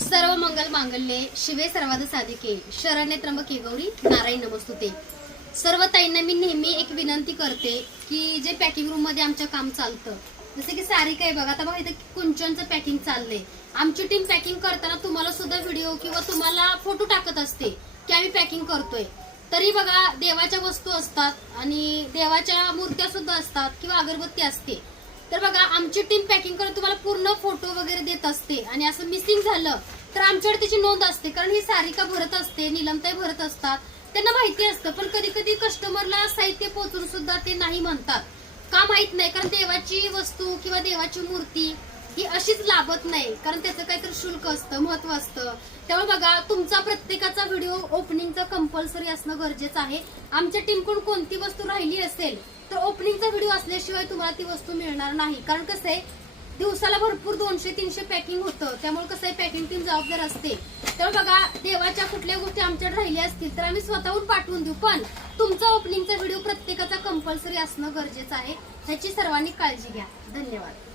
सर्व मंगल मांगल्ये शिवे सर्वाद साधिके शरण्ये त्र्यंबके गौरी नारायण नमस्तुते। सर्व ताईंना मी नेहमी एक विनंती करते की जे पॅकिंग रूम मध्ये आमचं काम चालतं, जसे की सारिका आहे बघा, आता बघा इथे कुंचनचं पॅकिंग चाललंय। आमची टीम पॅकिंग करताना तुम्हाला सुद्धा व्हिडिओ किंवा तुम्हाला फोटो टाकत असते की आम्ही पॅकिंग करतोय। तरी बघा देवाच्या वस्तू असतात आणि देवाच्या मूर्त्या सुद्धा असतात किंवा अगरबत्ती असते, तर बघा आमची टीम पॅकिंग करत तुम्हाला पूर्ण फोटो वगैरे देत असते आणि असं मिसिंग झालं तर आमच्याकडे त्याची नोंद असते, कारण ही सारिका भरत असते, नीलमताई भरत असतात, त्यांना माहिती असतं। पण कधी कधी कस्टमरला साहित्य पोहोचून सुद्धा ते नाही म्हणतात, का माहित नाही, कारण देवाची वस्तू किंवा देवाची मूर्ती ही अशीच लाभत नाही, कारण त्याचं काहीतरी शुल्क असतं, महत्व असतं। त्यामुळे बघा तुमचा प्रत्येकाचा व्हिडिओ ओपनिंगचा कंपल्सरी असणं गरजेचं आहे। आमच्या टीमकडून कोणती वस्तू राहिली असेल तर ओपनिंगचा व्हिडिओ असल्याशिवाय तुम्हाला ती वस्तू मिळणार नाही, कारण कसं आहे दिवसाला भरपूर 200-300 पॅकिंग होतं, त्यामुळे कसं आहे पॅकिंग टीम जबाबदार असते। त्यामुळे बघा देवाच्या कुठल्या गोष्टी आमच्याकडे राहिल्या असतील तर आम्ही स्वतःहून पाठवून देऊ, पण तुमचा ओपनिंगचा व्हिडिओ प्रत्येकाचा कंपल्सरी असणं गरजेचं आहे, ह्याची सर्वांनी काळजी घ्या। धन्यवाद।